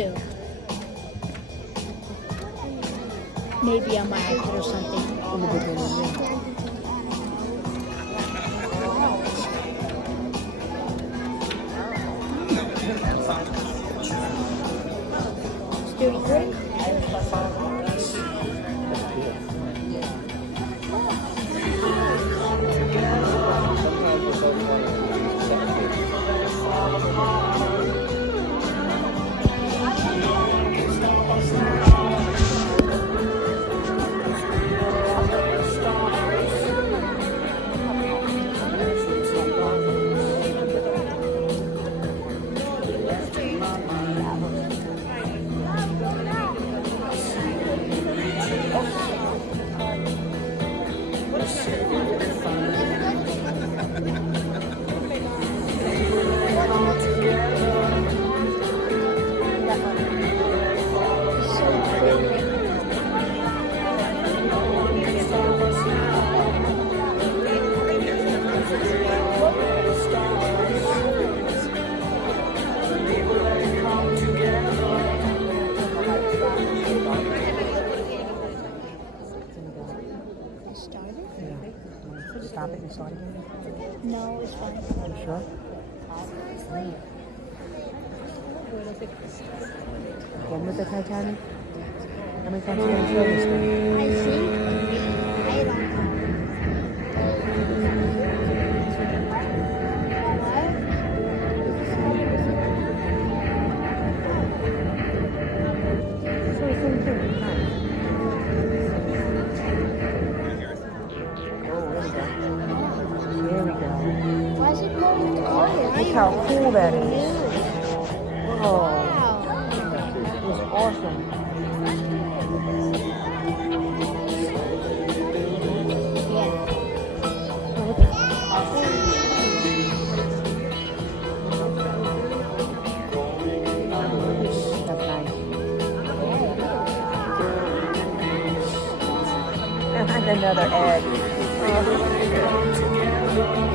too. Maybe on my iPad or something. In the beginning, yeah. Still recording? Stop it and start again? No, it's fine. You sure? When was the Titanic? How many times are you going to show this thing? I think I don't know. Why is it going to Look how cool that is. Whoa. Wow. It was awesome. Yeah. That's nice. And another egg.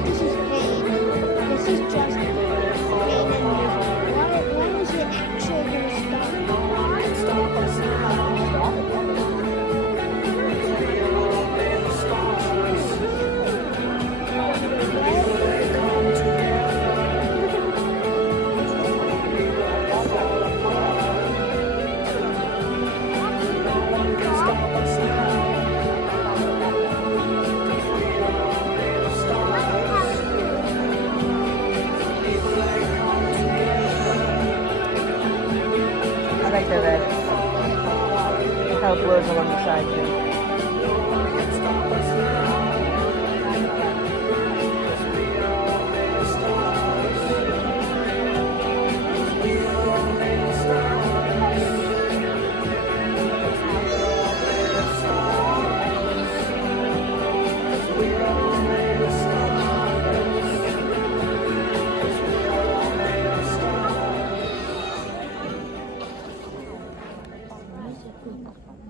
This is pain. This is just pain and misery. When is it actually going to I like the red. Look how it glows along the side too.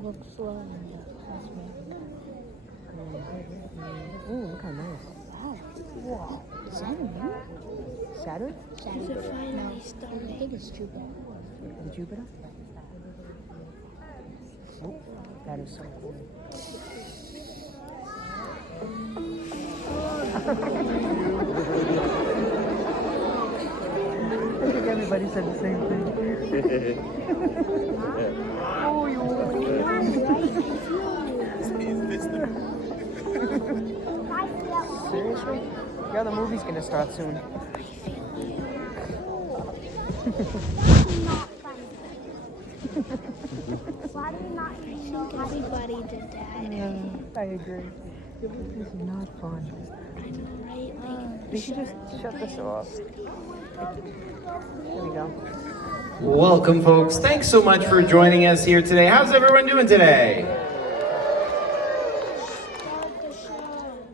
look slow and Ooh, look how nice. Wow. Is that a moon? Saturn? Is it finally started? I think it's Jupiter. The Jupiter? Oh, that is so cool. I think everybody said the same thing. Oh, you Seriously? Yeah, the movie's gonna start soon. Why do you not think everybody did that? Yeah, I agree. This is not fun. Right? Like, We should just shut this off. There we go. Welcome, folks. Thanks so much for joining us here today. How's everyone doing today?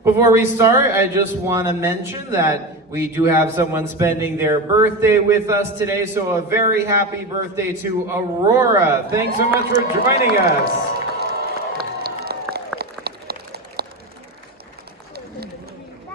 Before we start, I just want to mention that we do have someone spending their birthday with us today, so a very happy birthday to Aurora. Thanks so much for joining us.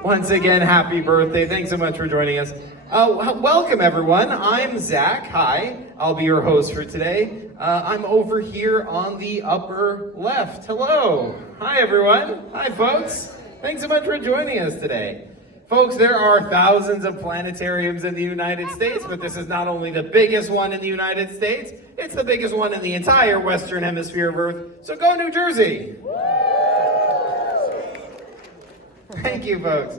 Once again, happy birthday. Thanks so much for joining us. Welcome, everyone. I'm Zach. Hi. I'll be your host for today. I'm over here on the upper left. Hello. Hi, everyone. Hi, folks. Thanks so much for joining us today. Folks, there are thousands of planetariums in the United States, but this is not only the biggest one in the United States, it's the biggest one in the entire Western Hemisphere of Earth. So go New Jersey. Thank you, folks.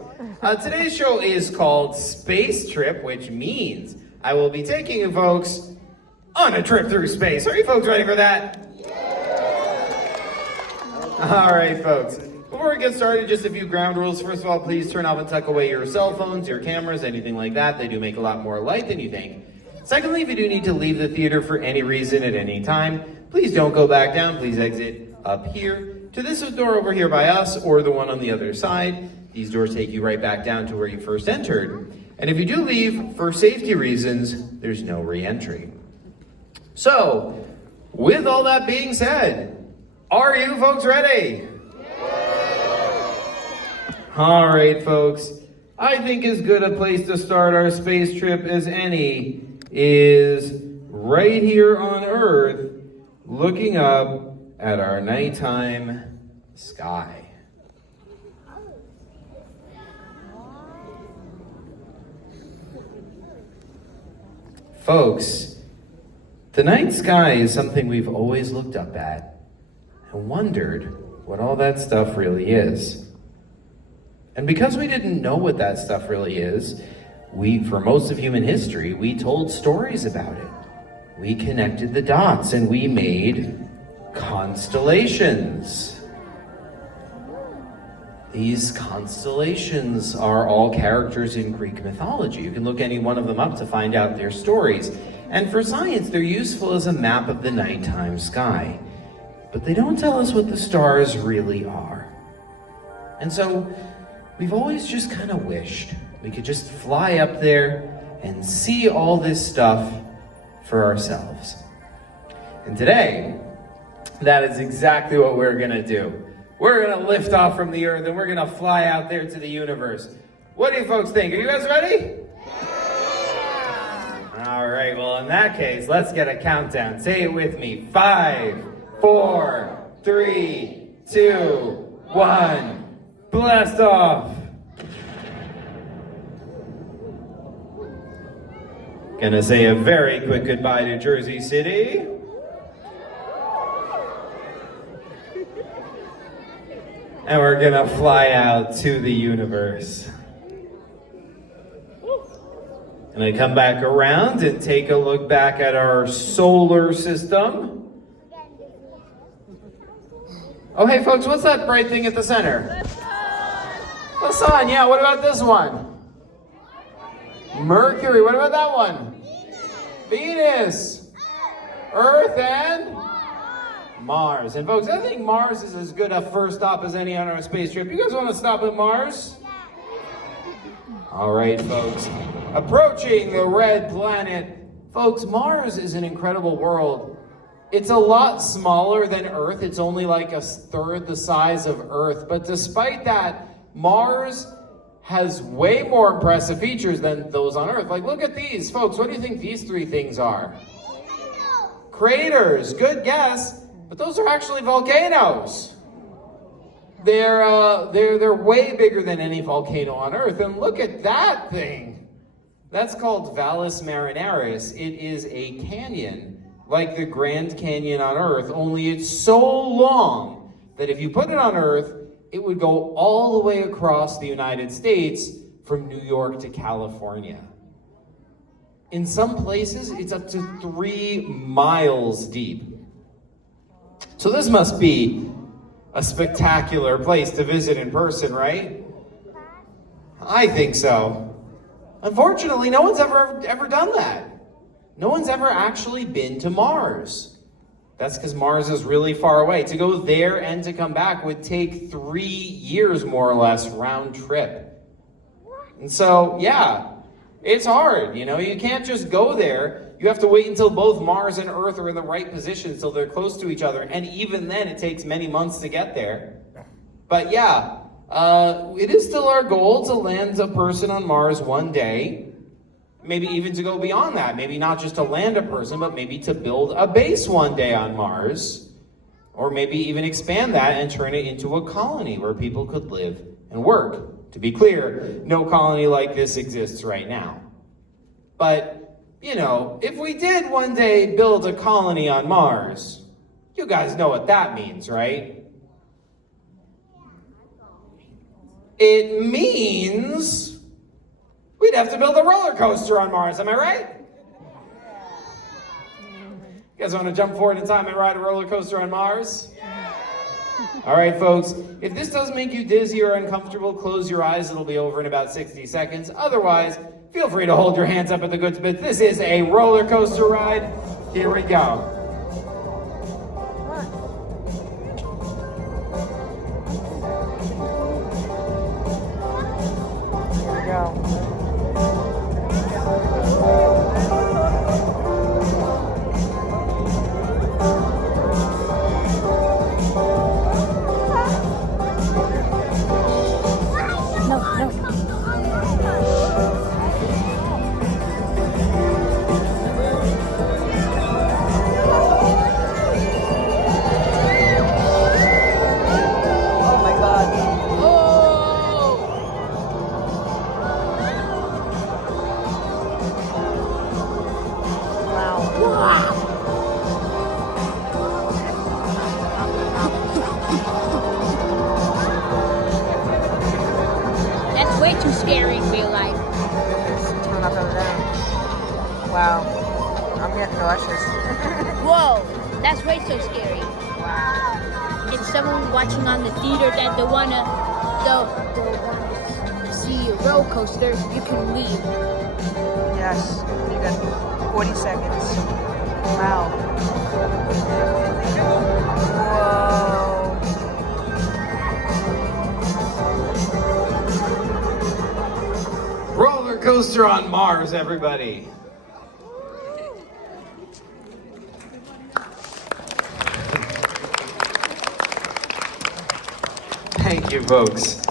Today's show is called Space Trip, which means I will be taking you folks on a trip through space. Are you folks ready for that? All right, folks. Before we get started, just a few ground rules. First of all, please turn off and tuck away your cell phones, your cameras, anything like that. They do make a lot more light than you think. Secondly, if you do need to leave the theater for any reason at any time, please don't go back down. Please exit up here to this door over here by us or the one on the other side. These doors take you right back down to where you first entered. And if you do leave for safety reasons, there's no re-entry. So, with all that being said, are you folks ready? All right, folks. I think as good a place to start our space trip as any is right here on Earth, looking up at our nighttime sky. Folks, the night sky is something we've always looked up at and wondered what all that stuff really is. And because we didn't know what that stuff really is, for most of human history, we told stories about it. We connected the dots and we made constellations. These constellations are all characters in Greek mythology. You can look any one of them up to find out their stories. And for science, they're useful as a map of the nighttime sky. But they don't tell us what the stars really are. And so, we've always just kind of wished we could just fly up there and see all this stuff for ourselves. And today, that is exactly what we're gonna do. We're gonna lift off from the Earth and we're gonna fly out there to the universe. What do you folks think? Are you guys ready? Yeah. All right, well in that case, let's get a countdown. Say it with me. 5, 4, 3, 2, 1. Blast off. Gonna say a very quick goodbye to Jersey City. And we're gonna fly out to the universe. And I come back around and take a look back at our solar system. Oh, hey folks, what's that bright thing at the center? The sun, yeah, what about this one? Mercury, what about that one? Venus. Earth and Mars. And folks, I think Mars is as good a first stop as any on our space trip. You guys want to stop at Mars? All right, folks. Approaching the red planet. Folks, Mars is an incredible world. It's a lot smaller than Earth. It's only like a third the size of Earth. But despite that, Mars has way more impressive features than those on Earth. Like, look at these. Folks, what do you think these three things are? Craters. Good guess. But those are actually volcanoes. They're way bigger than any volcano on Earth. And look at that thing. That's called Valles Marineris. It is a canyon like the Grand Canyon on Earth, only it's so long that if you put it on Earth, it would go all the way across the United States from New York to California. In some places, it's up to 3 miles deep. So this must be a spectacular place to visit in person, right? I think so. Unfortunately, no one's ever done that. No one's ever actually been to Mars. That's because Mars is really far away. To go there and to come back would take 3 years, more or less, round trip. And so, yeah, it's hard. You know, you can't just go there. You have to wait until both Mars and Earth are in the right position so they're close to each other. And even then, it takes many months to get there. But yeah, it is still our goal to land a person on Mars one day. maybe even to go beyond that. Maybe not just to land a person, but maybe to build a base one day on Mars. Or maybe even expand that and turn it into a colony where people could live and work. To be clear, no colony like this exists right now. But, you know, if we did one day build a colony on Mars, you guys know what that means, right? It means we'd have to build a roller coaster on Mars, am I right? You guys want to jump forward in time and ride a roller coaster on Mars? All right, folks, if this does make you dizzy or uncomfortable, close your eyes. It'll be over in about 60 seconds. Otherwise, feel free to hold your hands up at the good bit. This is a roller coaster ride. Here we go. That's way too scary in real life. Turn up and down. Wow. I'm getting nauseous. Whoa, that's way so scary. Wow. If someone watching on the theater that they wanna see a roller coaster, you can leave. Yes. You got 40 seconds. Wow. Whoa. Roller coaster on Mars, everybody. Thank you, folks.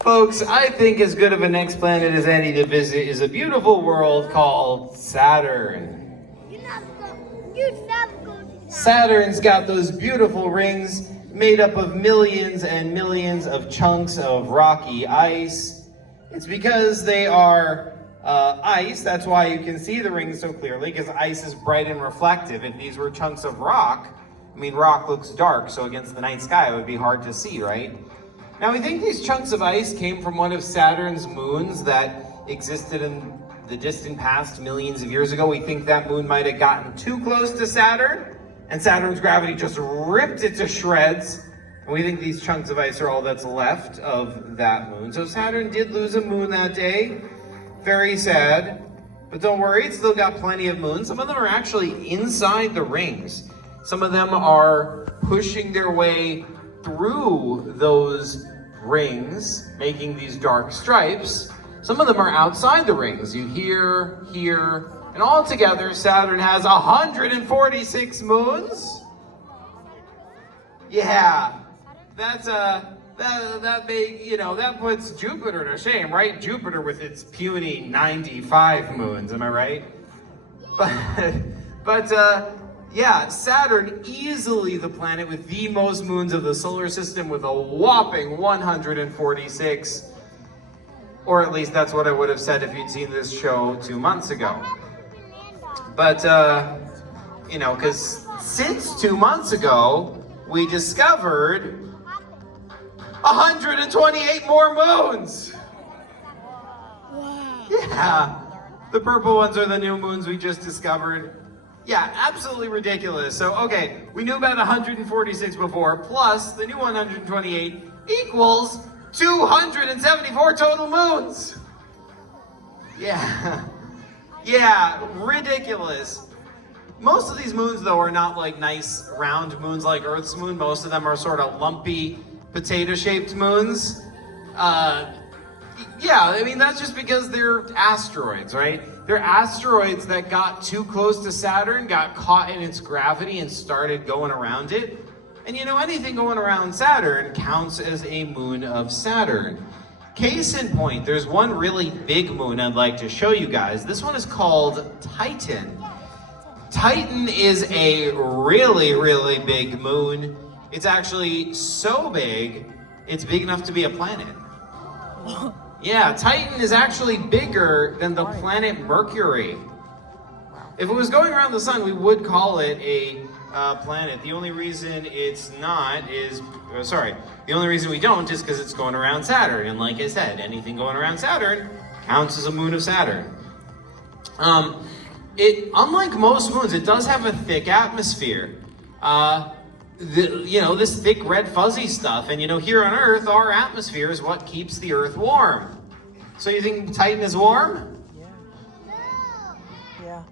Folks, I think as good of a next planet as any to visit is a beautiful world called Saturn. Saturn's got those beautiful rings made up of millions and millions of chunks of rocky ice. It's because they are ice, that's why you can see the rings so clearly, because ice is bright and reflective. If these were chunks of rock, I mean, rock looks dark, so against the night sky it would be hard to see, right? Now, we think these chunks of ice came from one of Saturn's moons that existed in the distant past millions of years ago. We think that moon might have gotten too close to Saturn, and Saturn's gravity just ripped it to shreds. And we think these chunks of ice are all that's left of that moon. So Saturn did lose a moon that day. Very sad. But don't worry, it's still got plenty of moons. Some of them are actually inside the rings. Some of them are pushing their way through those rings, making these dark stripes. Some of them are outside the rings. You hear, and all together, Saturn has 146 moons. Yeah, that's that big, you know, that puts Jupiter to shame, right? Jupiter with its puny 95 moons, am I right? But yeah, Saturn, easily the planet with the most moons of the solar system with a whopping 146. Or at least that's what I would have said if you'd seen this show 2 months ago. But, you know, because since 2 months ago, we discovered 128 more moons! Wow. Yeah, the purple ones are the new moons we just discovered. Yeah, absolutely ridiculous. So, okay, we knew about 146 before, plus the new 128 equals 274 total moons. Yeah, yeah, ridiculous. Most of these moons, though, are not like nice round moons like Earth's moon. Most of them are sort of lumpy, potato-shaped moons. Yeah, I mean, that's just because they're asteroids, right? They're asteroids that got too close to Saturn, got caught in its gravity, and started going around it. And you know, anything going around Saturn counts as a moon of Saturn. Case in point, there's one really big moon I'd like to show you guys. This one is called Titan. Titan is a really, really big moon. It's actually so big, it's big enough to be a planet. Yeah, Titan is actually bigger than the planet Mercury. If it was going around the sun, we would call it a planet. The only reason it's not is, the only reason we don't is because it's going around Saturn. And like I said, anything going around Saturn counts as a moon of Saturn. Unlike most moons, it does have a thick atmosphere. This thick red fuzzy stuff. And here on Earth, our atmosphere is what keeps the Earth warm. So you think Titan is warm? Yeah.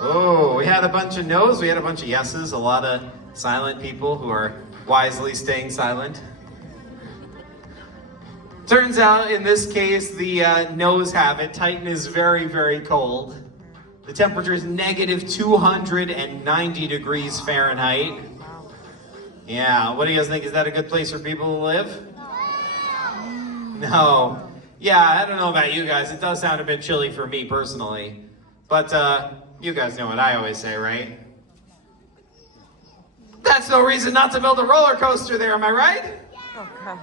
Oh, we had a bunch of no's, we had a bunch of yeses, a lot of silent people who are wisely staying silent. Turns out, in this case, the no's have it. Titan is very, very cold. The temperature is negative 290 degrees Fahrenheit. Yeah, what do you guys think? Is that a good place for people to live? No. Yeah, I don't know about you guys. It does sound a bit chilly for me personally. But you guys know what I always say, right? That's no reason not to build a roller coaster there, am I right? Okay.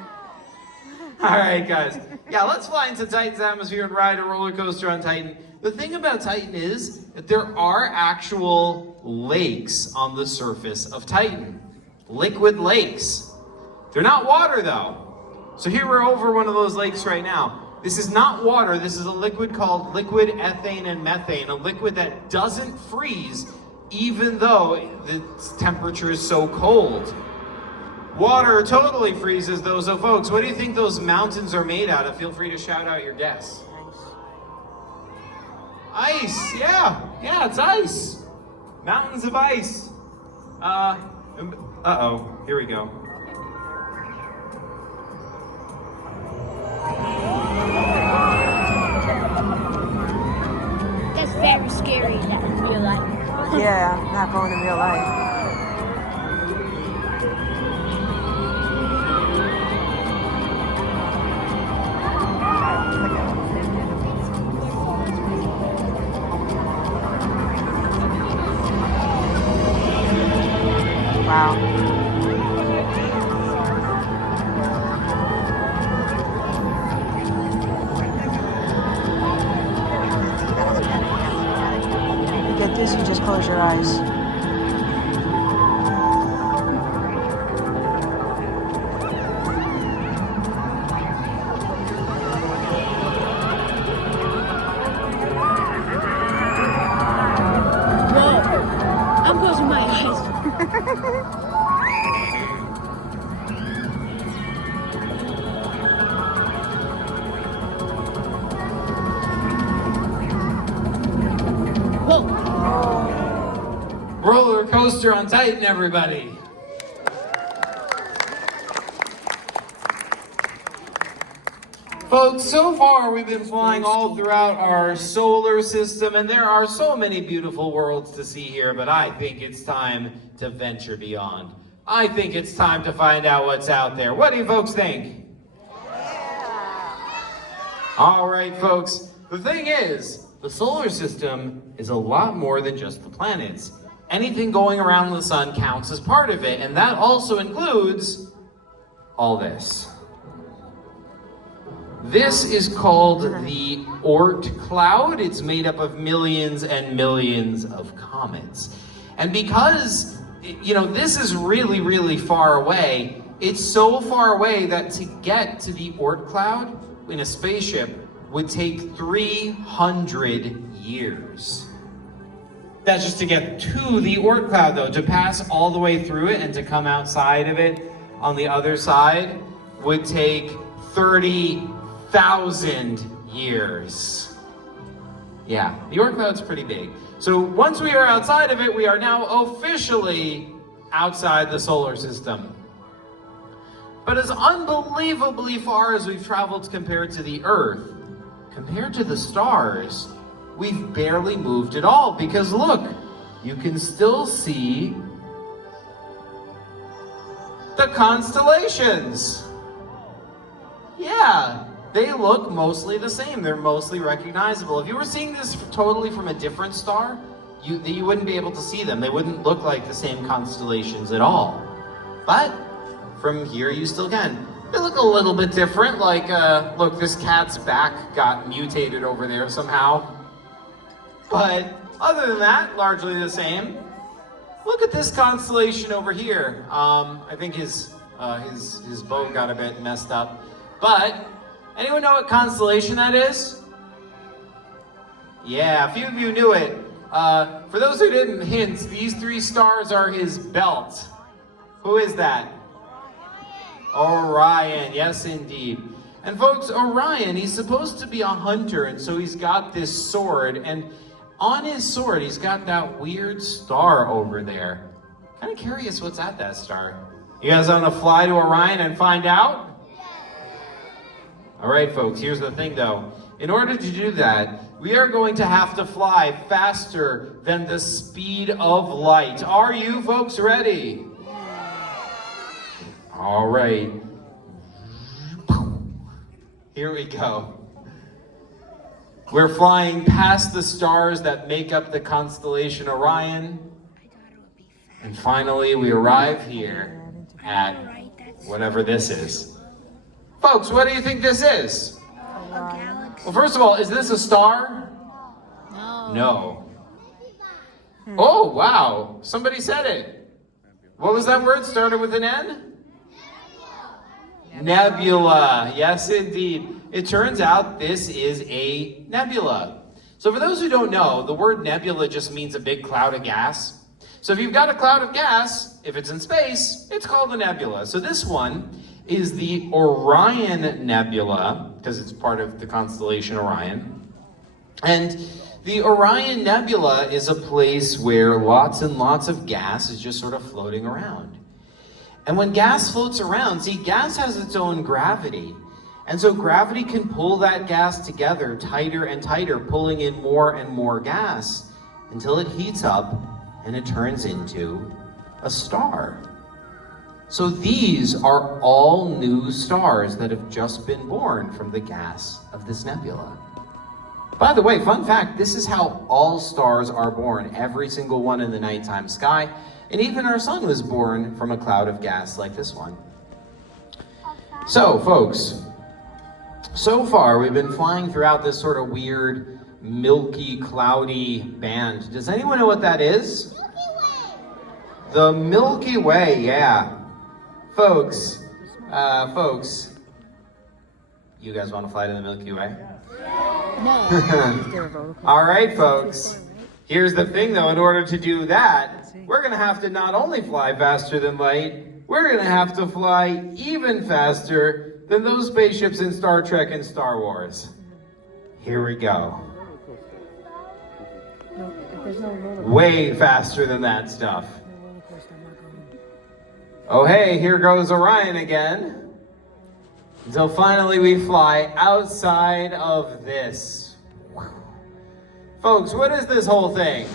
All right, guys. Yeah, let's fly into Titan's atmosphere and ride a roller coaster on Titan. The thing about Titan is that there are actual lakes on the surface of Titan. Liquid lakes. They're not water, though. So here we're over one of those lakes right now. This is not water. This is a liquid called liquid ethane and methane, a liquid that doesn't freeze even though the temperature is so cold. Water totally freezes though. So folks, what do you think those mountains are made out of? Feel free to shout out your guess. Ice, yeah, it's ice. Mountains of ice. Uh-oh, here we go. That's very scary. That in real life. Yeah, not going in real life. Wow. You get dizzy, just close your eyes. I'm closing my eyes. Whoa. Roller coaster on Titan, everybody. Folks, so far we've been flying all throughout our solar system, and there are so many beautiful worlds to see here, but I think it's time to venture beyond. I think it's time to find out what's out there. What do you folks think? All right, folks. The thing is, the solar system is a lot more than just the planets. Anything going around the sun counts as part of it, and that also includes all this. This is called the Oort cloud. It's made up of millions and millions of comets. And because, this is really, really far away, it's so far away that to get to the Oort cloud in a spaceship would take 300 years. That's just to get to the Oort cloud, though. To pass all the way through it and to come outside of it on the other side would take 30,000 years. Yeah, the Oort cloud's pretty big. So once we are outside of it, we are now officially outside the solar system. But as unbelievably far as we've traveled compared to the Earth, compared to the stars, we've barely moved at all, because look, you can still see the constellations. Yeah, they look mostly the same. They're mostly recognizable. If you were seeing this totally from a different star, you wouldn't be able to see them. They wouldn't look like the same constellations at all. But from here, you still can. They look a little bit different, like, look, this cat's back got mutated over there somehow. But other than that, largely the same. Look at this constellation over here. I think his bow got a bit messed up. But, anyone know what constellation that is? Yeah, a few of you knew it. For those who didn't, hints, these 3 stars are his belt. Who is that? Orion, yes indeed. And folks, Orion, he's supposed to be a hunter, and so he's got this sword, and on his sword, he's got that weird star over there. Kind of curious what's at that star. You guys want to fly to Orion and find out? All right, folks, here's the thing though. In order to do that, we are going to have to fly faster than the speed of light. Are you folks ready? All right. Here we go. We're flying past the stars that make up the constellation Orion. And finally, we arrive here at whatever this is. Folks, what do you think this is? Well, first of all, is this a star? No. Oh, wow. Somebody said it. What was that word? Started with an N? Nebula. Yes, indeed. It turns out this is a nebula. So for those who don't know, the word nebula just means a big cloud of gas. So if you've got a cloud of gas, if it's in space, it's called a nebula. So this one is the Orion Nebula, because it's part of the constellation Orion. And the Orion Nebula is a place where lots and lots of gas is just sort of floating around. And when gas floats around, see, gas has its own gravity. And so gravity can pull that gas together tighter and tighter, pulling in more and more gas until it heats up and it turns into a star. So these are all new stars that have just been born from the gas of this nebula. By the way, fun fact, this is how all stars are born, every single one in the nighttime sky. And even our sun was born from a cloud of gas like this one. So, folks, so far we've been flying throughout this sort of weird, milky, cloudy band. Does anyone know what that is? The Milky Way, yeah. Folks, you guys want to fly to the Milky Way? No. All right, folks. Here's the thing, though. In order to do that, we're going to have to not only fly faster than light, we're going to have to fly even faster than those spaceships in Star Trek and Star Wars. Here we go. Way faster than that stuff. Oh, hey, here goes Orion again. Until finally we fly outside of this. Folks, what is this whole thing?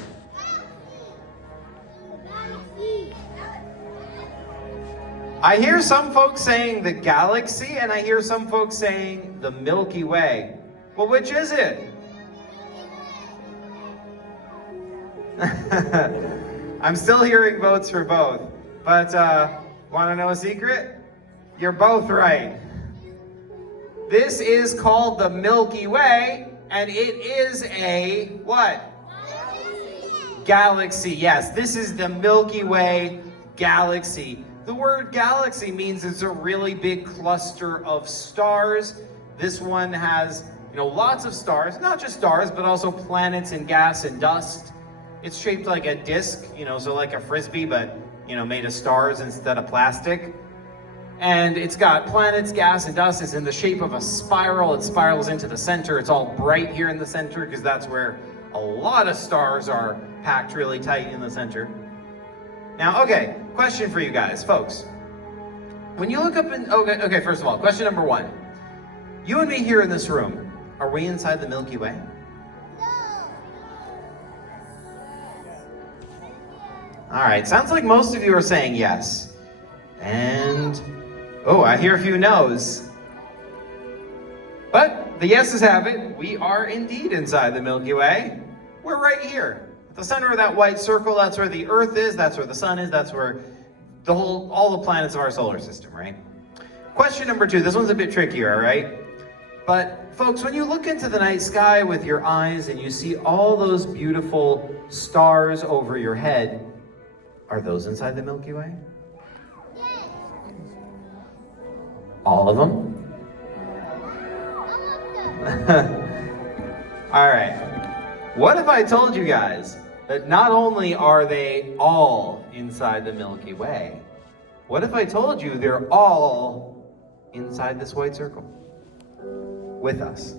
I hear some folks saying the galaxy, and I hear some folks saying the Milky Way. Well, which is it? I'm still hearing votes for both, but want to know a secret? You're both right. This is called the Milky Way, and it is a what? Galaxy. Yes, this is the Milky Way galaxy. The word galaxy means it's a really big cluster of stars. This one has, lots of stars, not just stars, but also planets and gas and dust. It's shaped like a disc, so like a frisbee, but, made of stars instead of plastic. And it's got planets, gas, and dust. It's in the shape of a spiral. It spirals into the center. It's all bright here in the center because that's where a lot of stars are packed really tight in the center. Now, okay, question for you guys, folks. When you look up in, okay, first of all, question number 1. You and me here in this room, are we inside the Milky Way? All right, sounds like most of you are saying yes. And, I hear a few no's. the yeses have it. We are indeed inside the Milky Way. We're right here. At the center of that white circle, that's where the Earth is, that's where the sun is, that's where all the planets of our solar system, right? Question number 2, this one's a bit trickier, all right? But folks, when you look into the night sky with your eyes and you see all those beautiful stars over your head, are those inside the Milky Way? All of them? All right. What if I told you guys that not only are they all inside the Milky Way, what if I told you they're all inside this white circle with us?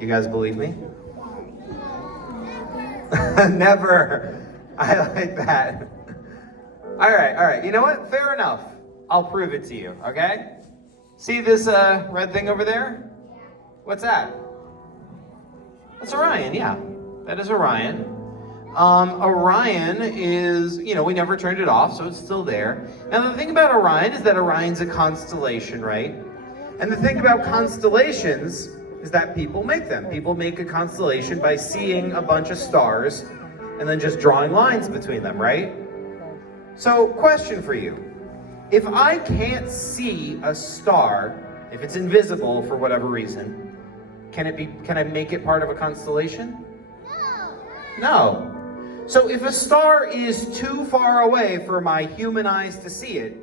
You guys believe me? Never. I like that. All right. You know what? Fair enough. I'll prove it to you, okay? See this red thing over there? What's that? That's Orion, yeah. That is Orion. Orion is, we never turned it off, so it's still there. Now, the thing about Orion is that Orion's a constellation, right? And the thing about constellations is that people make them. People make a constellation by seeing a bunch of stars and then just drawing lines between them, right? So, question for you. If I can't see a star, if it's invisible for whatever reason, can I make it part of a constellation? No. So if a star is too far away for my human eyes to see it,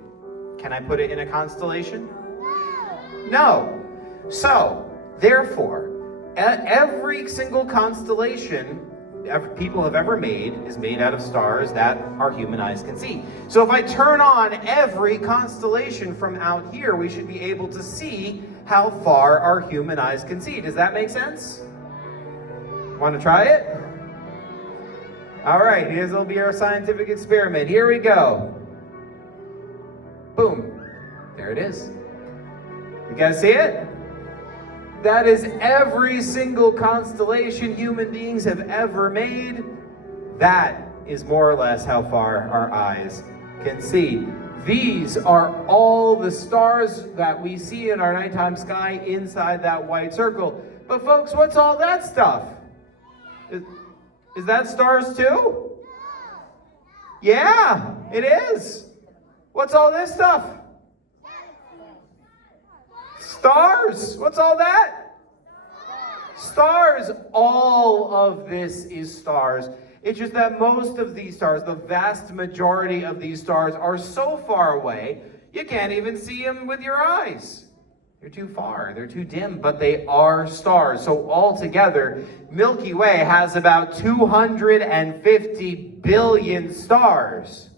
can I put it in a constellation? No. So, therefore, every single constellation people have ever made is made out of stars that our human eyes can see. So if I turn on every constellation from out here, we should be able to see how far our human eyes can see. Does that make sense? Want to try it? All right, here'll be our scientific experiment. Here we go. Boom. There it is. You guys see it? That is every single constellation human beings have ever made. That is more or less how far our eyes can see. These are all the stars that we see in our nighttime sky inside that white circle. But folks, what's all that stuff? Is that stars too? Yeah, it is. What's all this stuff? Stars. What's all that? Stars. All of this is stars. It's just that most of these stars, the vast majority of these stars, are so far away, you can't even see them with your eyes. They're too far, they're too dim, but they are stars. So altogether, Milky Way has about 250 billion stars.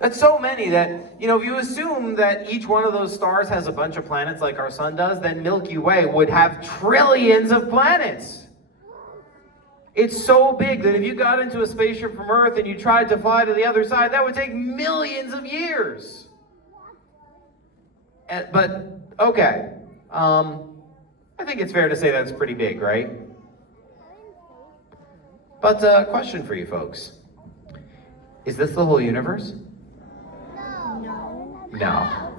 That's so many that, if you assume that each one of those stars has a bunch of planets like our sun does, then Milky Way would have trillions of planets. It's so big that if you got into a spaceship from Earth and you tried to fly to the other side, that would take millions of years. But, okay. I think it's fair to say that's pretty big, right? But, question for you folks. Is this the whole universe? No.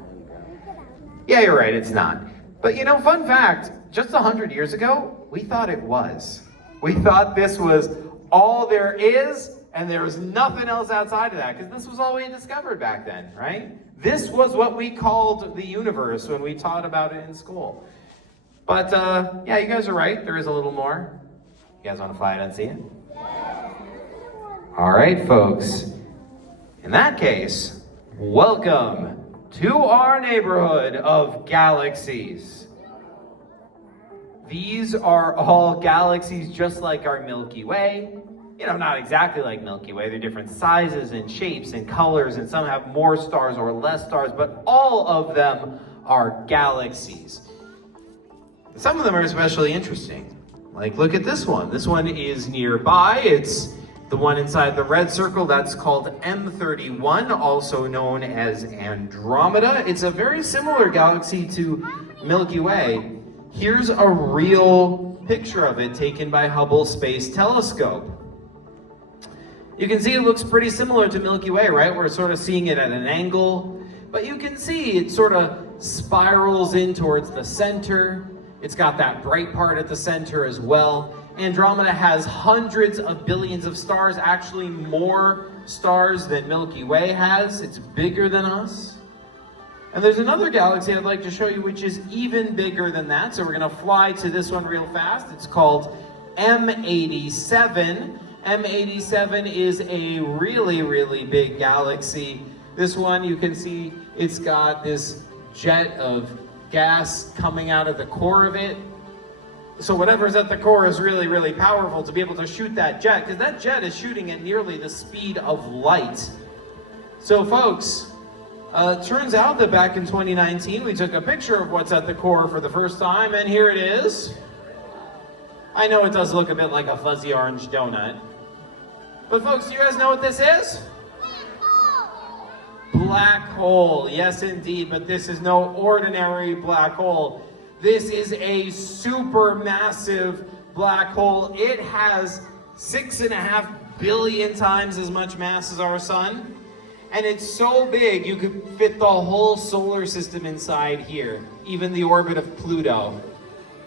Yeah, you're right, it's not. But fun fact, just 100 years ago, we thought it was. We thought this was all there is, and there was nothing else outside of that, because this was all we had discovered back then, right? This was what we called the universe when we taught about it in school. But, yeah, you guys are right, there is a little more. You guys want to fly it and see it? All right, folks. In that case, welcome to our neighborhood of galaxies. These are all galaxies just like our Milky Way. Not exactly like Milky Way. They're different sizes and shapes and colors, and some have more stars or less stars, but all of them are galaxies. Some of them are especially interesting. Like, look at this one. This one is nearby. It's the one inside the red circle. That's called M31, also known as Andromeda. It's a very similar galaxy to Milky Way. Here's a real picture of it taken by Hubble Space Telescope. You can see it looks pretty similar to Milky Way, right? We're sort of seeing it at an angle, but you can see it sort of spirals in towards the center. It's got that bright part at the center as well. Andromeda has hundreds of billions of stars, actually more stars than Milky Way has. It's bigger than us. And there's another galaxy I'd like to show you which is even bigger than that. So we're gonna fly to this one real fast. It's called M87. M87 is a really, really big galaxy. This one, you can see it's got this jet of gas coming out of the core of it. So whatever's at the core is really, really powerful to be able to shoot that jet, because that jet is shooting at nearly the speed of light. So folks, turns out that back in 2019, we took a picture of what's at the core for the first time, and here it is. I know it does look a bit like a fuzzy orange donut. But folks, do you guys know what this is? Black hole, yes indeed, but this is no ordinary black hole. This is a supermassive black hole. It has 6.5 billion times as much mass as our sun. And it's so big, you could fit the whole solar system inside here, even the orbit of Pluto.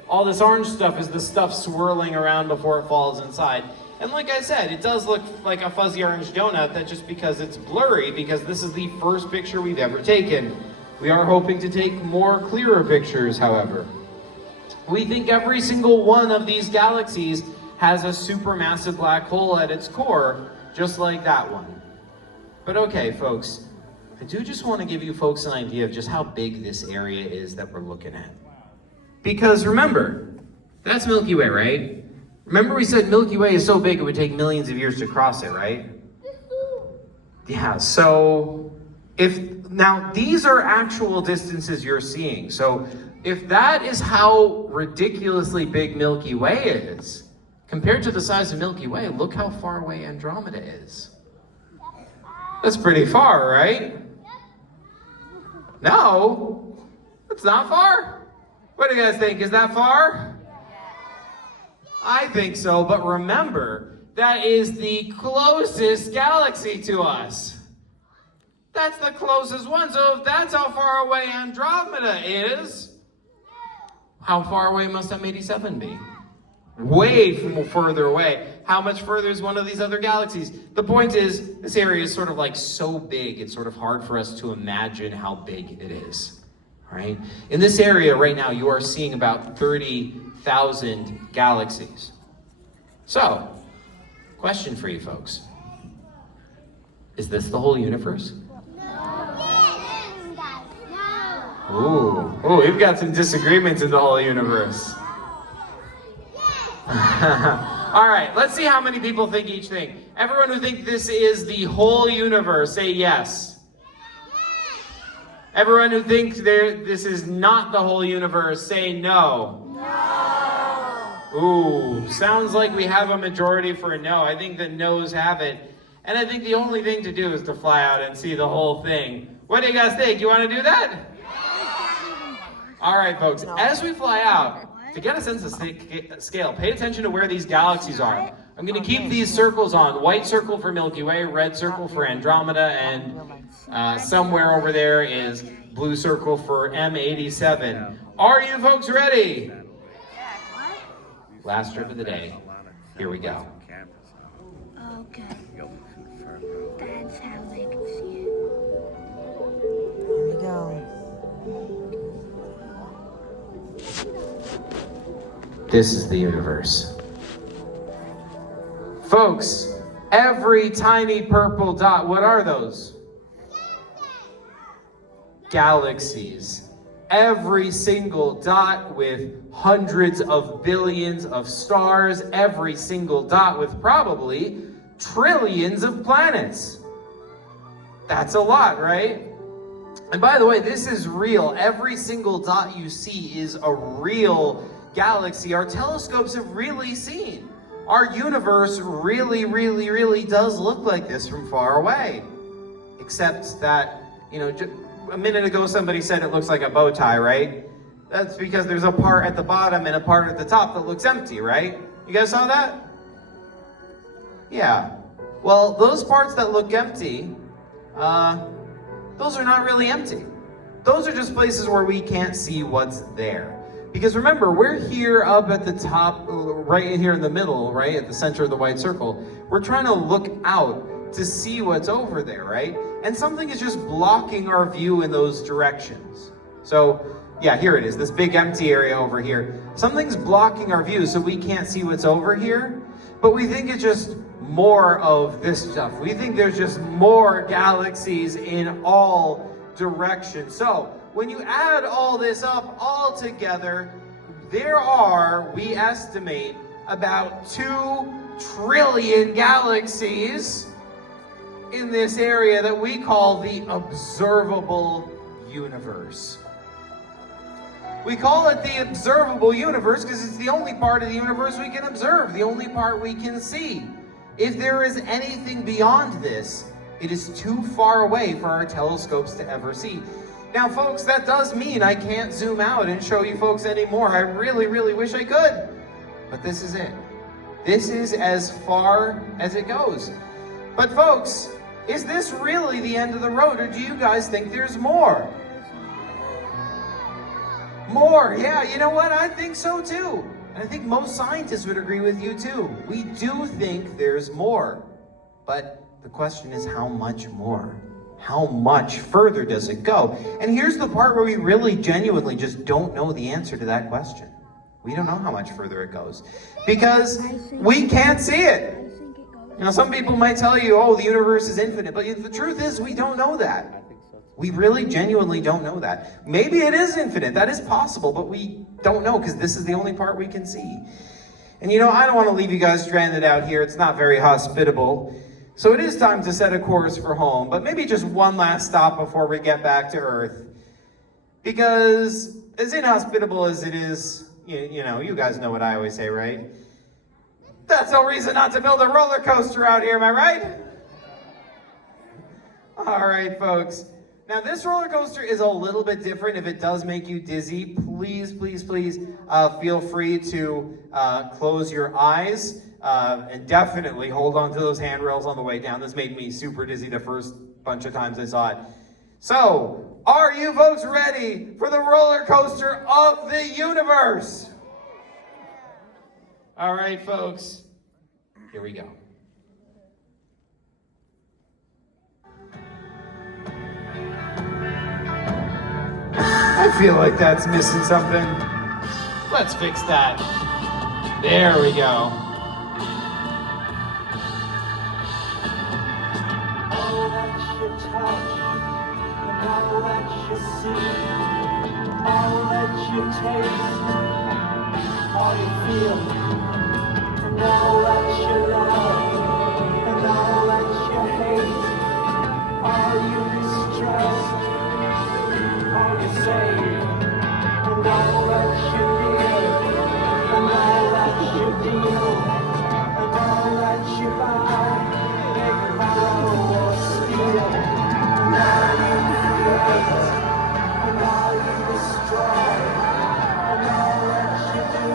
All this orange stuff is the stuff swirling around before it falls inside. And like I said, it does look like a fuzzy orange donut, that just because it's blurry, because this is the first picture we've ever taken. We are hoping to take more clearer pictures, however. We think every single one of these galaxies has a supermassive black hole at its core, just like that one. But okay, folks, I do just want to give you folks an idea of just how big this area is that we're looking at. Because remember, that's Milky Way, right? Remember we said Milky Way is so big it would take millions of years to cross it, right? Yeah, so now these are actual distances you're seeing. So if that is how ridiculously big Milky Way is, compared to the size of Milky Way, look how far away Andromeda is. That's pretty far, right? No, it's not far. What do you guys think? Is that far? I think so, but remember, that is the closest galaxy to us. That's the closest one, so if that's how far away Andromeda is, how far away must M87 be? Way further away. How much further is one of these other galaxies? The point is, this area is sort of like so big, it's sort of hard for us to imagine how big it is, right? In this area right now, you are seeing about 30,000 galaxies. So, question for you folks. Is this the whole universe? Ooh, we've got some disagreements in the whole universe. All right, let's see how many people think each thing. Everyone who thinks this is the whole universe, say yes. Everyone who thinks this is not the whole universe, say no. No. Ooh, sounds like we have a majority for a no. I think the no's have it. And I think the only thing to do is to fly out and see the whole thing. What do you guys think? You want to do that? All right, folks, as we fly out, to get a sense of scale, pay attention to where these galaxies are. I'm going to keep these circles on. White circle for Milky Way, red circle for Andromeda, and somewhere over there is blue circle for M87. Are you folks ready? Last trip of the day. Here we go. Okay. That's how they can see it. Here we go. This is the universe. Folks, every tiny purple dot, what are those? Galaxies. Every single dot with hundreds of billions of stars, every single dot with probably trillions of planets. That's a lot, right? And by the way, this is real. Every single dot you see is a real galaxy. Our telescopes have really seen. Our universe really, really, really does look like this from far away. Except that, a minute ago somebody said it looks like a bow tie, right? That's because there's a part at the bottom and a part at the top that looks empty, right? You guys saw that? Yeah. Well, those parts that look empty, those are not really empty. those are just places where we can't see what's there. Because remember, we're here up at the top, right here in the middle, right at the center of the white circle. We're trying to look out to see what's over there, right? And something is just blocking our view in those directions. So, yeah, here it is, this big empty area over here. Something's blocking our view, so we can't see what's over here, but we think it's just more of this stuff. We think there's just more galaxies in all directions. So, when you add all this up all together, there are, we estimate, about 2 trillion galaxies in this area that we call the observable universe. We call it the observable universe because it's the only part of the universe we can observe, the only part we can see. If there is anything beyond this, it is too far away for our telescopes to ever see. Now, folks, that does mean I can't zoom out and show you folks anymore. I really, really wish I could. But this is it. This is as far as it goes. But folks, is this really the end of the road, or do you guys think there's more? More, yeah, you know what? I think so too. And I think most scientists would agree with you too. We do think there's more. But the question is, how much more? How much further does it go? And here's the part where we really genuinely just don't know the answer to that question. We don't know how much further it goes because we can't see it. You know, some people might tell you, oh, the universe is infinite, but the truth is we don't know that. We really genuinely don't know that. Maybe it is infinite, that is possible, but we don't know because this is the only part we can see. And you know, I don't want to leave you guys stranded out here. It's not very hospitable. So it is time to set a course for home, but maybe just one last stop before we get back to Earth. Because as inhospitable as it is, you know, you guys know what I always say, right? That's no reason not to build a roller coaster out here, am I right? All right, folks. Now, this roller coaster is a little bit different. If it does make you dizzy, please, please, please feel free to close your eyes. And definitely hold on to those handrails on the way down. This made me super dizzy the first bunch of times I saw it. So, are you folks ready for the roller coaster of the universe? All right, folks, here we go. I feel like that's missing something. Let's fix that. There we go. All that you see, all that you taste, all you feel, and all that you love, and all that you hate, all you distrust, all you save, and all that you give, and all that you deal, and all that you buy, make, borrow, or steal. And all you create, and all you destroy, and all that you do,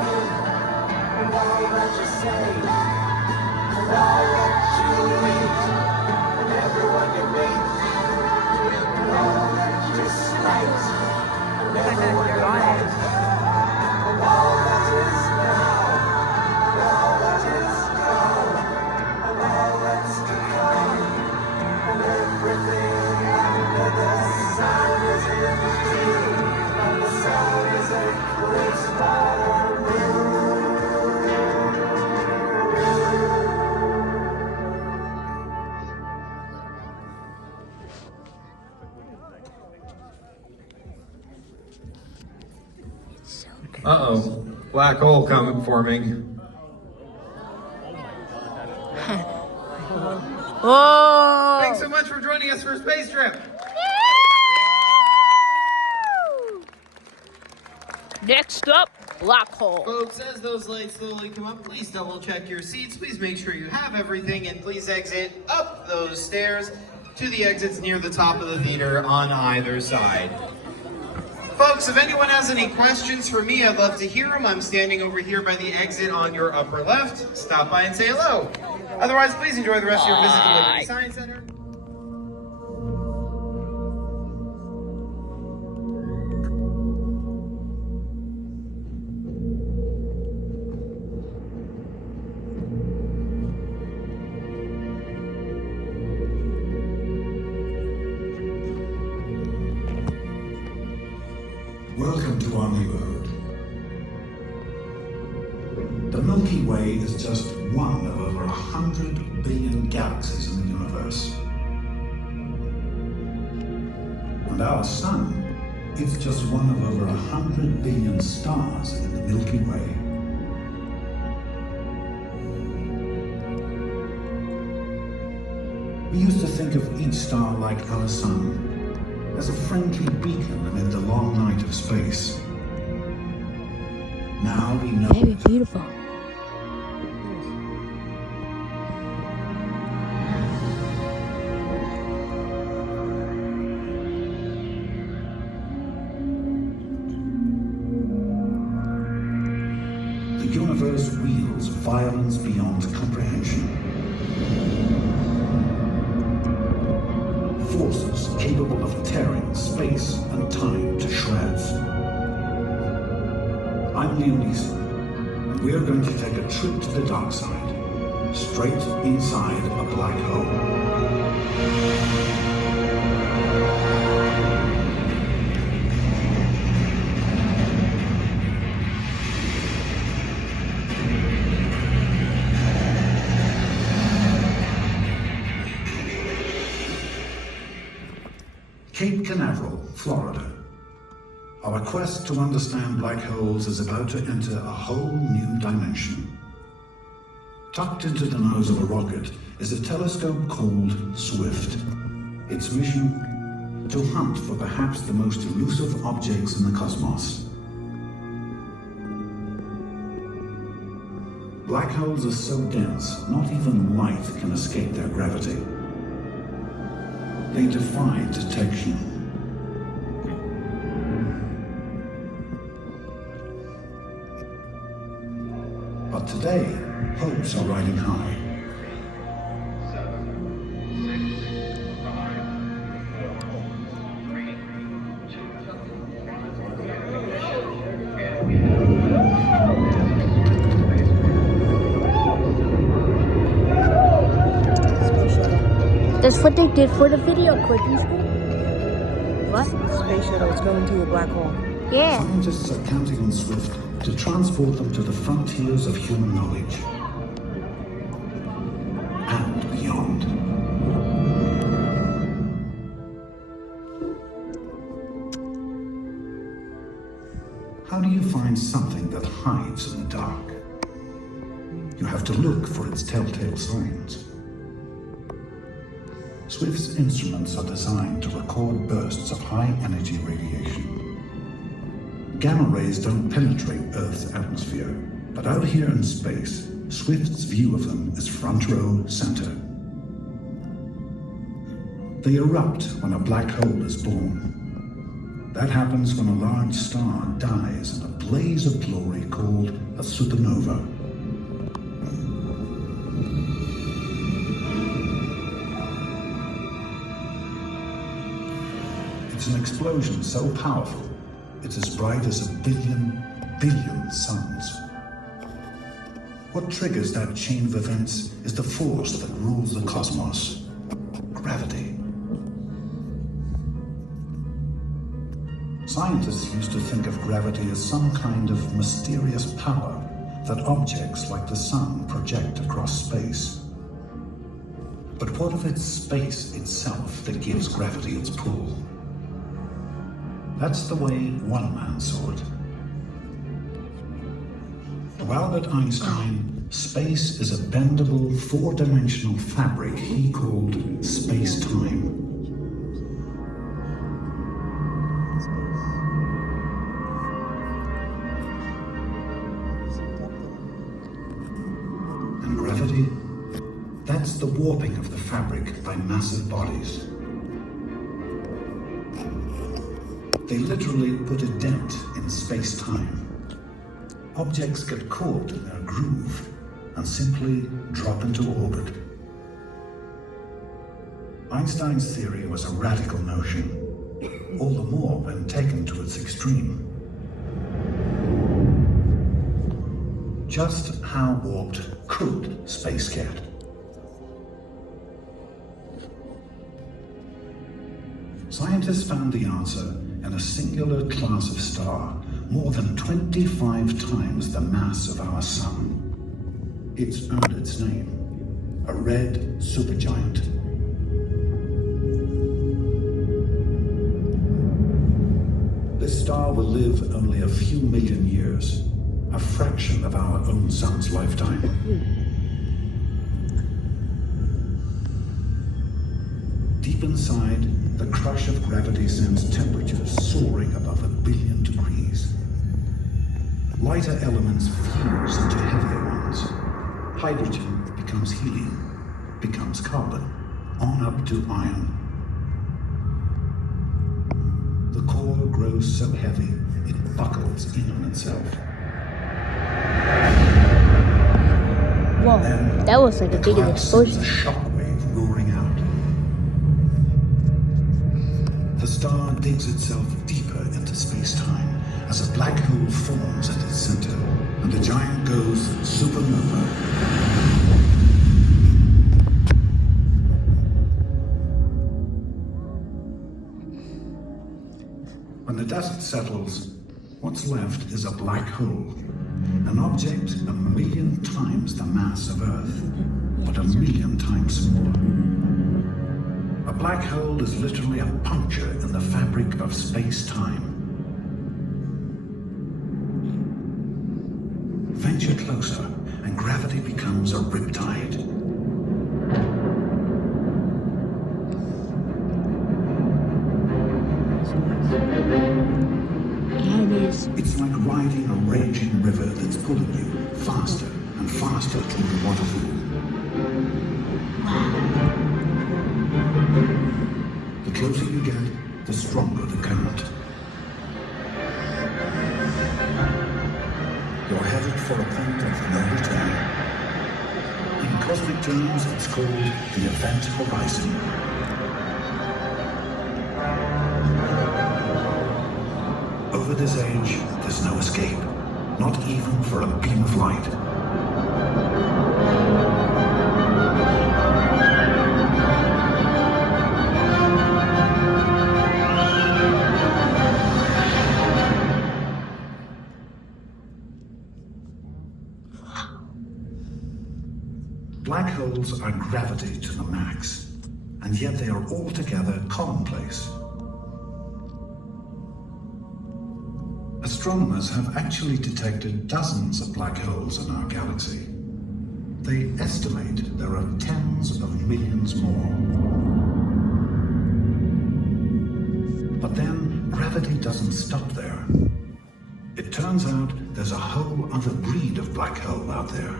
and all that you say, and all that you eat, and everyone you meet, and all that you slight, and everyone you hate, and all that is now, and all that is gone, and all that's to come, and everything. The sun is empty, and the sun is eclipsed by the moon. Uh-oh, black hole forming. Whoa! Thanks so much for joining us for a space trip. Next up, black hole. Folks, as those lights slowly come up, please double check your seats. Please make sure you have everything, and please exit up those stairs to the exits near the top of the theater on either side. Folks, if anyone has any questions for me, I'd love to hear them. I'm standing over here by the exit on your upper left. Stop by and say hello. Otherwise, please enjoy the rest of your visit to Liberty Science Center. Welcome to our neighborhood. The Milky Way is just one of over 100 billion galaxies in the universe. And our sun, it's just one of over 100 billion stars in the Milky Way. We used to think of each star like our sun, as a friendly beacon amid the long night of space. Now we know. Very beautiful. The universe wields violence beyond comprehension. Forces capable of tearing space and time to shreds. I'm Leoneson, and we're going to take a trip to the dark side, straight inside a black hole. Cape Canaveral, Florida. Our quest to understand black holes is about to enter a whole new dimension. Tucked into the nose of a rocket is a telescope called SWIFT. Its mission? To hunt for perhaps the most elusive objects in the cosmos. Black holes are so dense, not even light can escape their gravity. They defy detection. But today, hopes are riding high. That's what they did for the video clipping screen. What? Space shuttle is going to a black hole. Yeah. Scientists are counting on SWIFT to transport them to the frontiers of human knowledge. And beyond. How do you find something that hides in the dark? You have to look for its telltale signs. SWIFT's instruments are designed to record bursts of high-energy radiation. Gamma rays don't penetrate Earth's atmosphere, but out here in space, SWIFT's view of them is front row center. They erupt when a black hole is born. That happens when a large star dies in a blaze of glory called a supernova. It's an explosion so powerful, it's as bright as a billion suns. What triggers that chain of events is the force that rules the cosmos. Gravity. Scientists used to think of gravity as some kind of mysterious power that objects like the sun project across space. But what if it's space itself that gives gravity its pull? That's the way one man saw it. To Albert Einstein, space is a bendable, four-dimensional fabric he called space-time. And gravity? That's the warping of the fabric by massive bodies. They literally put a dent in space-time. Objects get caught in their groove and simply drop into orbit. Einstein's theory was a radical notion, all the more when taken to its extreme. Just how warped could space get? Scientists found the answer in a singular class of star, more than 25 times the mass of our Sun. It's earned its name, a red supergiant. This star will live only a few million years, a fraction of our own Sun's lifetime. Deep inside, the crush of gravity sends temperatures soaring above 1 billion degrees. Lighter elements fuse into heavier ones. Hydrogen becomes helium, becomes carbon, on up to iron. The core grows so heavy, it buckles in on itself. Whoa, Then that was like a the big collapse sends explosion. a shockwave roaring out. The star digs itself deeper into space-time as a black hole forms at its center, and the giant goes supernova. When the dust settles, what's left is a black hole, an object 1 million times the mass of Earth, but 1 million times smaller. A black hole is literally a puncture in the fabric of space-time. Venture closer, and gravity becomes a riptide. Yeah, it is. It's like riding a raging river that's pulling you faster and faster toward the waterfall. The closer you get, the stronger the current. You're headed for a point of no return. In cosmic terms, it's called the event horizon. Over this edge, there's no escape, not even for a beam of light. Black holes are gravity to the max, and yet they are altogether commonplace. Astronomers have actually detected dozens of black holes in our galaxy. They estimate there are tens of millions more. But then gravity doesn't stop there. It turns out there's a whole other breed of black hole out there.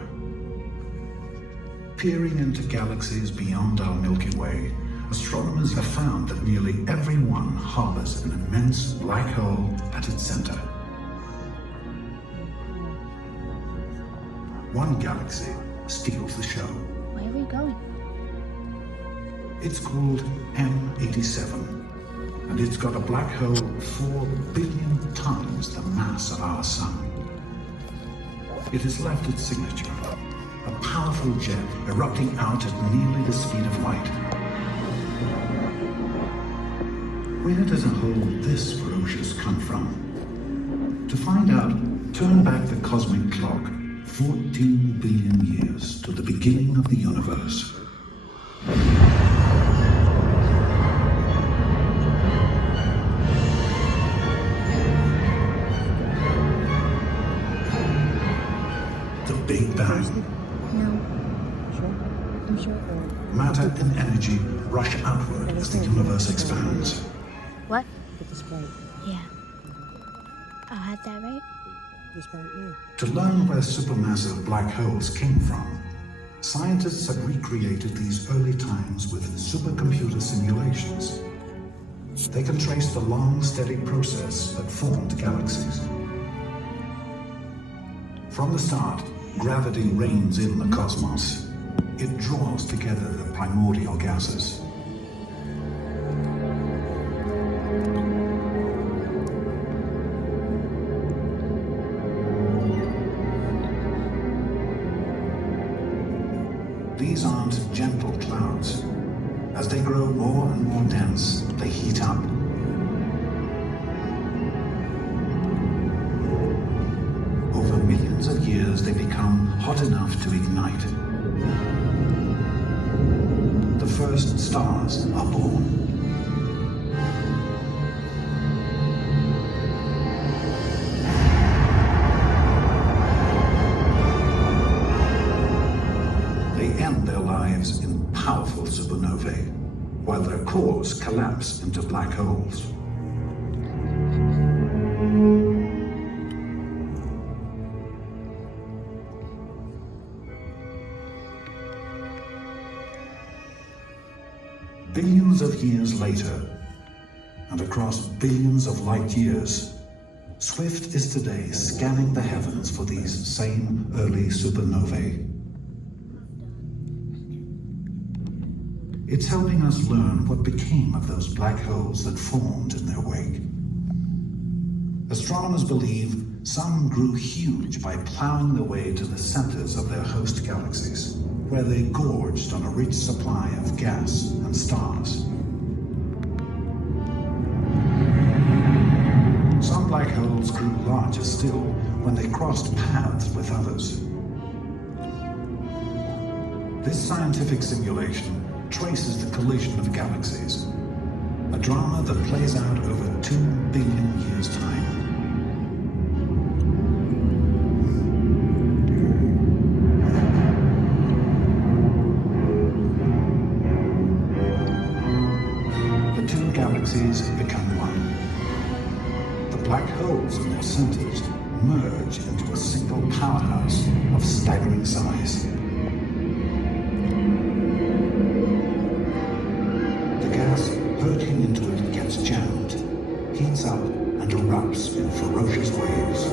Peering into galaxies beyond our Milky Way, astronomers have found that nearly every one harbors an immense black hole at its center. One galaxy steals the show. Where are we going? It's called M87, and it's got a black hole 4 billion times the mass of our Sun. It has left its signature, a powerful jet erupting out at nearly the speed of light. Where does a hole this ferocious come from? To find out, turn back the cosmic clock 14 billion years to the beginning of the universe. The Big Bang. No. I'm sure. Matter and energy rush outward as the universe expands. What? Get the Sprite. Yeah. I had that right? The Sprite, yeah. To learn where supermassive black holes came from, scientists have recreated these early times with supercomputer simulations. They can trace the long, steady process that formed galaxies. From the start, gravity reigns in the cosmos. It draws together the primordial gases. These aren't gentle clouds. As they grow more and more dense, they heat up. as they become hot enough to ignite. The first stars are born. They end their lives in powerful supernovae, while their cores collapse into black holes. Billions of years later, and across billions of light years, Swift is today scanning the heavens for these same early supernovae. It's helping us learn what became of those black holes that formed in their wake. Astronomers believe some grew huge by plowing their way to the centers of their host galaxies, where they gorged on a rich supply of gas and stars. Some black holes grew larger still when they crossed paths with others. This scientific simulation traces the collision of galaxies, a drama that plays out over 2 billion years' time. The two galaxies become one. The black holes in their centers merge into a single powerhouse of staggering size. Hurtling into it gets jammed, heats up, and erupts in ferocious waves.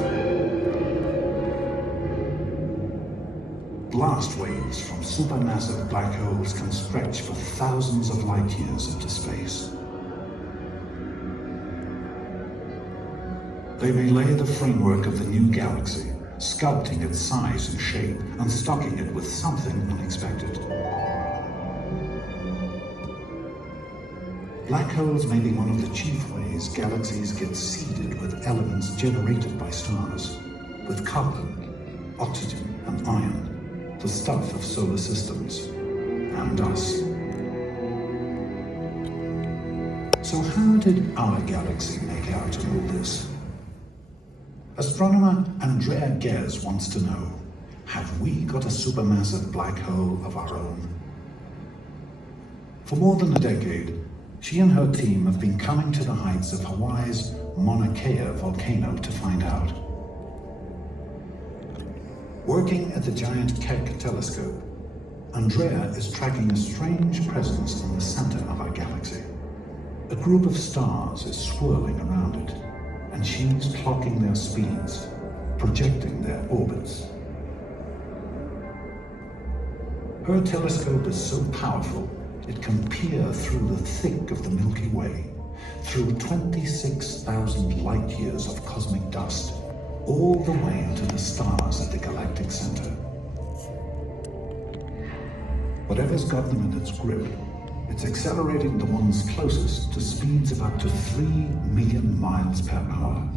Blast waves from supermassive black holes can stretch for thousands of light years into space. They may lay the framework of the new galaxy, sculpting its size and shape, and stocking it with something unexpected. Black holes may be one of the chief ways galaxies get seeded with elements generated by stars, with carbon, oxygen, and iron, the stuff of solar systems, and us. So how did our galaxy make out of all this? Astronomer Andrea Ghez wants to know, have we got a supermassive black hole of our own? For more than a decade, she and her team have been coming to the heights of Hawaii's Mauna Kea volcano to find out. Working at the giant Keck telescope, Andrea is tracking a strange presence in the center of our galaxy. A group of stars is swirling around it, and she's clocking their speeds, projecting their orbits. Her telescope is so powerful, it can peer through the thick of the Milky Way, through 26,000 light years of cosmic dust, all the way to the stars at the galactic center. Whatever's got them in its grip, it's accelerating the ones closest to speeds of up to 3 million miles per hour.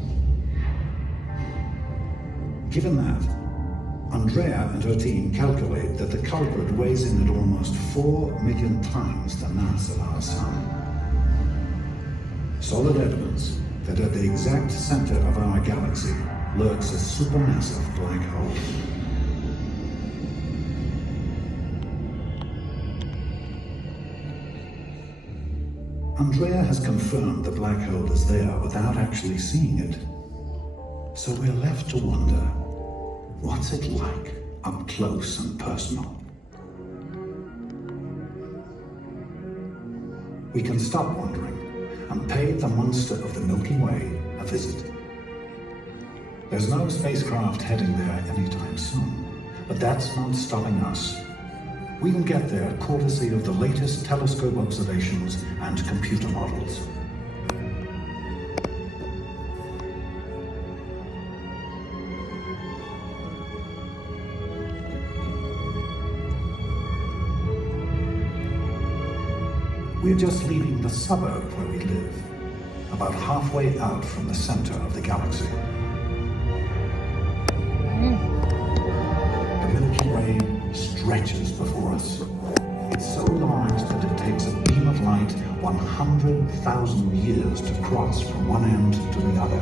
Given that, Andrea and her team calculate that the culprit weighs in at almost 4 million times the mass of our sun. Solid evidence that at the exact center of our galaxy lurks a supermassive black hole. Andrea has confirmed the black hole is there without actually seeing it. So we're left to wonder, what's it like up close and personal? We can stop wondering and pay the monster of the Milky Way a visit. There's no spacecraft heading there anytime soon, but that's not stopping us. We can get there courtesy of the latest telescope observations and computer models. We're just leaving the suburb where we live, about halfway out from the center of the galaxy. stretches before us. It's so large that it takes a beam of light 100,000 years to cross from one end to the other.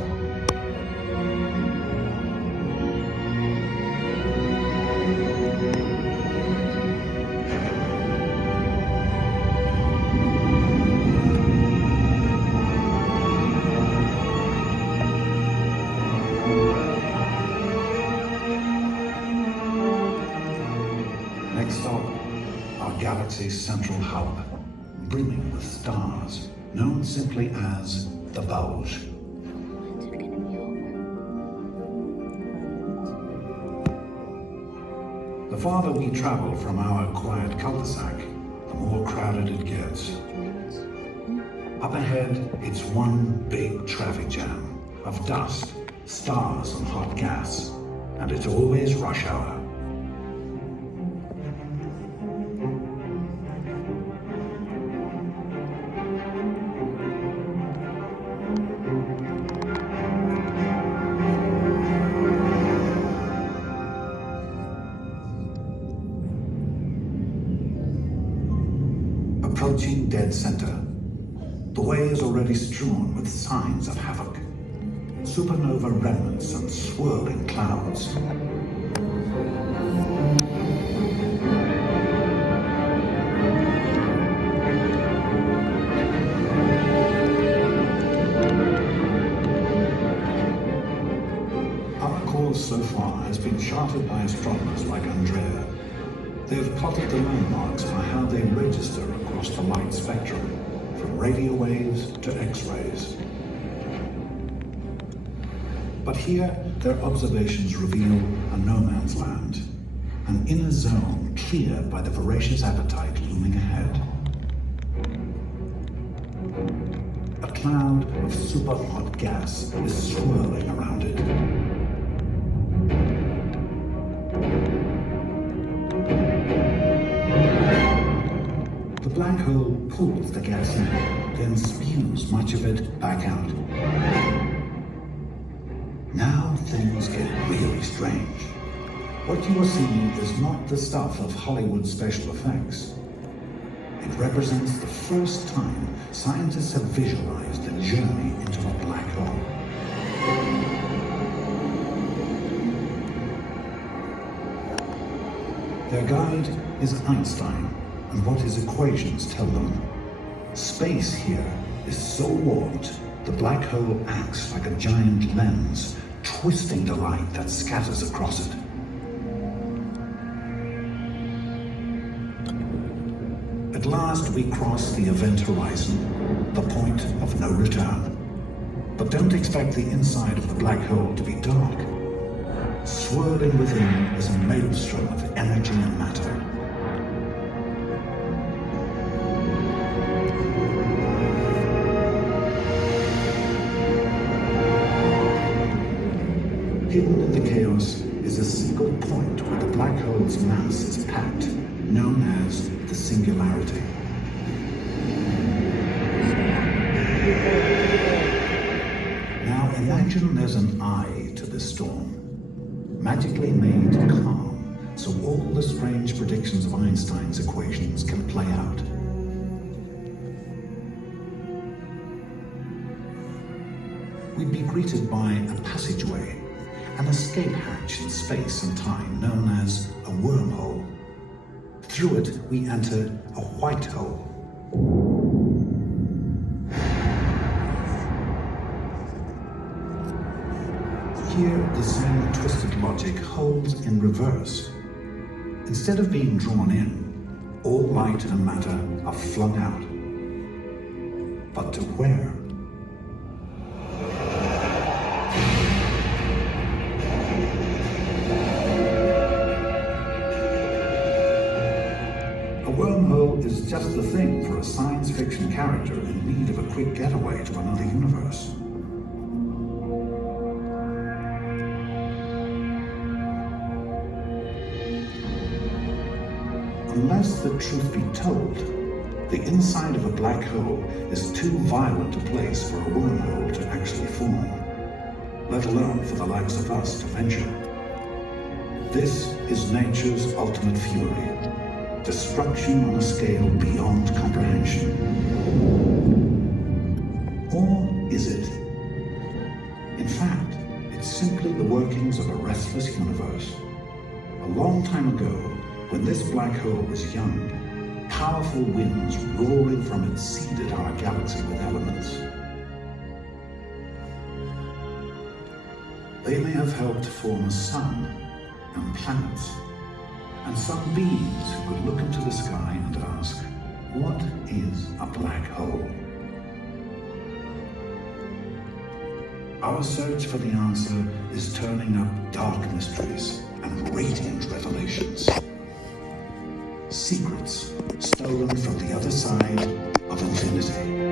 Next stop, our galaxy's central hub, brimming with stars, known simply as the Bulge. When's it gonna be over? The farther we travel from our quiet cul-de-sac, the more crowded it gets. Up ahead, it's one big traffic jam of dust, stars, and hot gas, and it's always rush hour. Approaching dead center. The way is already strewn with signs of havoc. Supernova remnants and swirling clouds. Our course so far has been charted by astronomers like Andrea. They have plotted the landmarks by how they register across the light spectrum, from radio waves to X-rays. But here, their observations reveal a no-man's land, an inner zone cleared by the voracious appetite looming ahead. A cloud of super-hot gas is swirling around it. The black hole pulls the gas in, then spews much of it back out. Now things get really strange. What you are seeing is not the stuff of Hollywood special effects. It represents the first time scientists have visualized a journey into a black hole. Their guide is Einstein, and what his equations tell them. Space here is so warped, the black hole acts like a giant lens, twisting the light that scatters across it. At last we cross the event horizon, the point of no return. But don't expect the inside of the black hole to be dark. Swirling within is a maelstrom of energy and matter. Hidden in the chaos is a single point where the black hole's mass is packed, known as the singularity. Now imagine there's an eye to this storm, magically made calm, so all the strange predictions of Einstein's equations can play out. We'd be greeted by a passageway, an escape hatch in space and time known as a wormhole. Through it, we enter a white hole. Here, the same twisted logic holds in reverse. Instead of being drawn in, all light and matter are flung out. But to where? A wormhole is just the thing for a science fiction character in need of a quick getaway to another universe. Unless the truth be told, the inside of a black hole is too violent a place for a wormhole to actually form, let alone for the likes of us to venture. This is nature's ultimate fury. Destruction on a scale beyond comprehension. Or is it? In fact, it's simply the workings of a restless universe. A long time ago, when this black hole was young, powerful winds roaring from it seeded our galaxy with elements. They may have helped form a sun and planets, and some beings who could look into the sky and ask, what is a black hole? Our search for the answer is turning up dark mysteries and radiant revelations. Secrets stolen from the other side of infinity.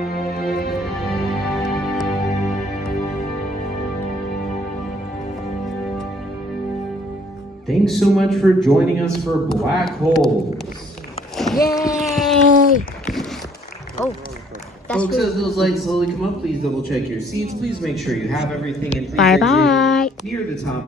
Thanks so much for joining us for Black Holes. Yay! Oh, that's Folks, good. as those lights slowly come up, please double check your seats. Please make sure you have everything, and please Bye-bye. near the top.